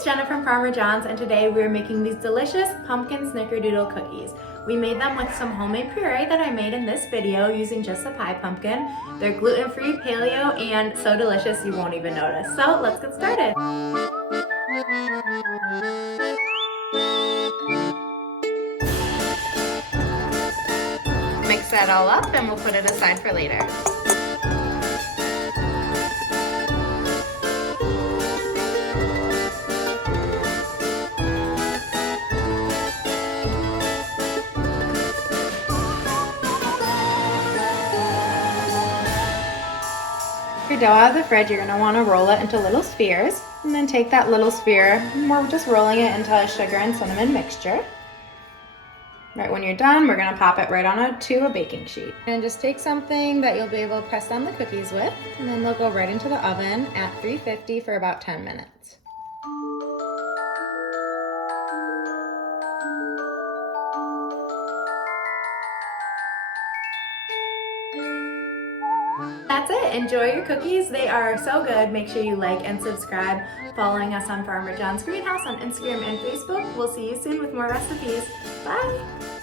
it's Jenna from Farmer John's, and today we're making these delicious pumpkin snickerdoodle cookies. We made them with some homemade puree that I made in this video using just a pie pumpkin. They're gluten-free, paleo, and so delicious you won't even notice. So let's get started. Mix that all up and we'll put it aside for later. Your dough out of the fridge, you're going to want to roll it into little spheres, and then take that little sphere, and we're just rolling it into a sugar and cinnamon mixture. Right when you're done, we're going to pop it right onto a baking sheet. And just take something that you'll be able to press down the cookies with, and then they'll go right into the oven at 350 for about 10 minutes. That's it. Enjoy your cookies. They are so good. Make sure you like and subscribe. Following us on Farmer John's Greenhouse on Instagram and Facebook. We'll see you soon with more recipes. Bye!